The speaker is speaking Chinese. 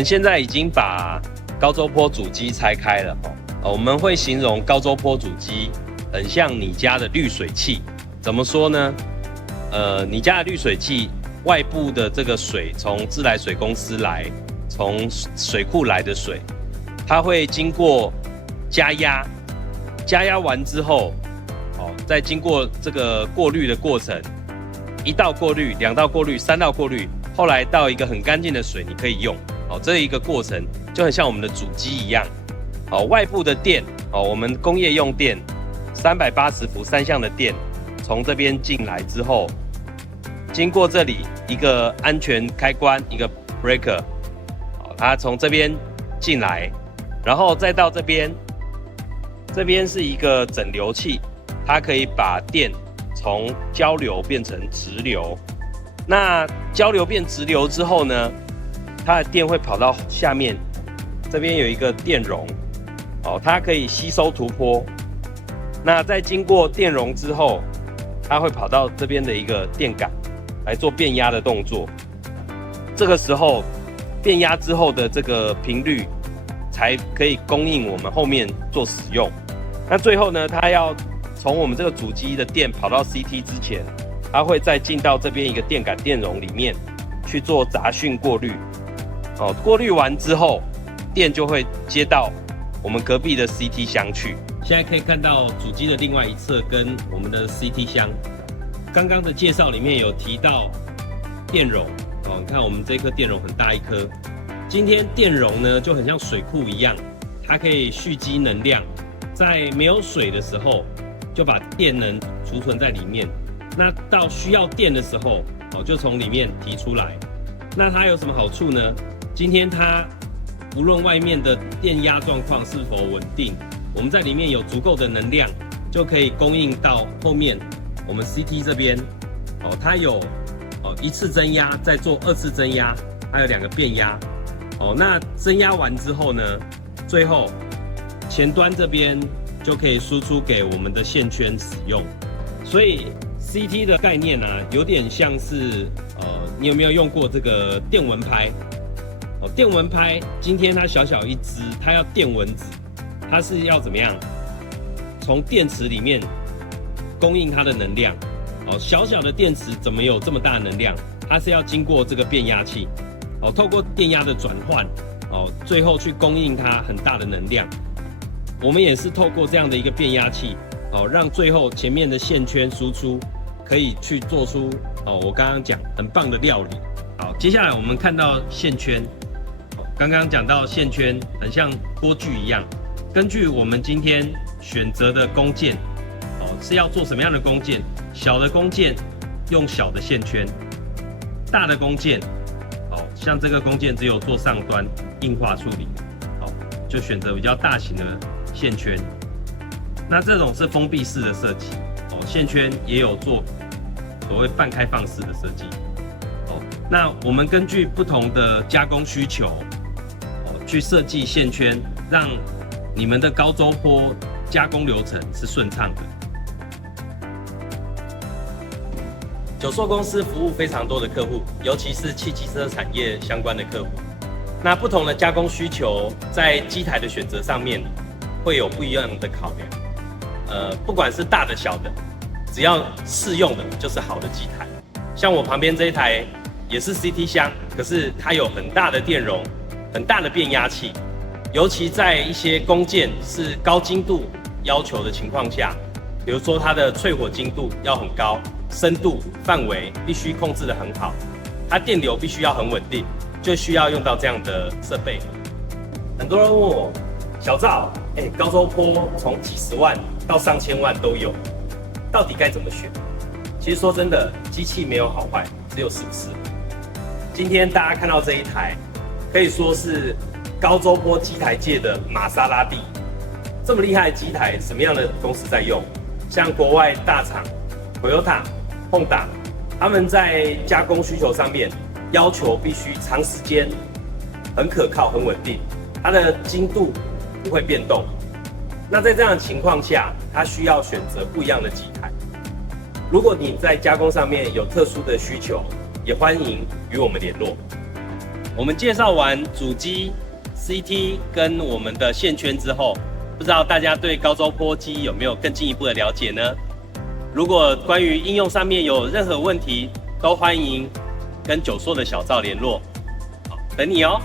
们现在已经把高周波主机拆开了我们会形容高周波主机很像你家的滤水器。怎么说呢？你家的滤水器外部的这个水从自来水公司来，从水库来的水，它会经过加压，加压完之后，再经过这个过滤的过程，1道过滤、2道过滤、3道过滤，后来到一个很干净的水你可以用。这一个过程就很像我们的主机一样。外部的电，我们工业用电380伏3相的电从这边进来之后，经过这里一个安全开关，一个 breaker， 它从这边进来，然后再到这边，这边是一个整流器，它可以把电从交流变成直流。那交流变直流之后呢，它的电会跑到下面，这边有一个电容，它可以吸收突波。那在经过电容之后，它会跑到这边的一个电感来做变压的动作。这个时候变压之后的这个频率才可以供应我们后面做使用。那最后呢，它要从我们这个主机的电跑到 CT 之前，它会再进到这边一个电感电容里面去做杂讯过滤。过滤完之后，电就会接到我们隔壁的 CT 箱去。现在可以看到主机的另外一侧跟我们的 CT 箱。刚刚的介绍里面有提到电容，你看我们这颗电容很大一颗。今天电容呢就很像水库一样，它可以蓄积能量，在没有水的时候就把电能储存在里面。那到需要电的时候，就从里面提出来。那它有什么好处呢？今天它无论外面的电压状况是否稳定，我们在里面有足够的能量，就可以供应到后面我们 CT 这边。它有1次增压，再做2次增压，还有2个变压。那增压完之后呢，最后前端这边就可以输出给我们的线圈使用。所以 CT 的概念有点像是你有没有用过这个电蚊拍？电蚊拍今天它小小一支，它要电蚊子，它是要怎么样？从电池里面供应它的能量。小小的电池怎么有这么大的能量？它是要经过这个变压器，透过电压的转换，最后去供应它很大的能量。我们也是透过这样的一个变压器，让最后前面的线圈输出可以去做出我刚刚讲很棒的料理。好，接下来我们看到线圈。刚刚讲到线圈很像锅具一样，根据我们今天选择的工件，是要做什么样的工件？小的工件用小的线圈，大的工件，像这个工件只有做上端硬化处理，就选择比较大型的线圈。那这种是封闭式的设计，线圈也有做所谓半开放式的设计。那我们根据不同的加工需求，去设计线圈，让你们的高周波加工流程是顺畅的。九硕公司服务非常多的客户，尤其是汽机车产业相关的客户。那不同的加工需求，在机台的选择上面会有不一样的考量。不管是大的小的，只要适用的就是好的机台。像我旁边这一台也是 CT 箱，可是它有很大的电容，很大的变压器。尤其在一些工件是高精度要求的情况下，比如说它的淬火精度要很高，深度范围必须控制得很好，它电流必须要很稳定，就需要用到这样的设备。很多人问我，小赵，高周波从几十万到上千万都有，到底该怎么选？其实说真的，机器没有好坏，只有适不适合。今天大家看到这一台，可以说是高周波机台界的玛莎拉蒂。这么厉害的机台，什么样的公司在用？像国外大厂 Toyota、Honda， 他们在加工需求上面要求必须长时间、很可靠、很稳定，它的精度不会变动。那在这样的情况下，它需要选择不一样的机台。如果你在加工上面有特殊的需求，也欢迎与我们联络。我们介绍完主机、CT 跟我们的线圈之后，不知道大家对高周波机有没有更进一步的了解呢？如果关于应用上面有任何问题，都欢迎跟九硕的小赵联络。好，等你哦。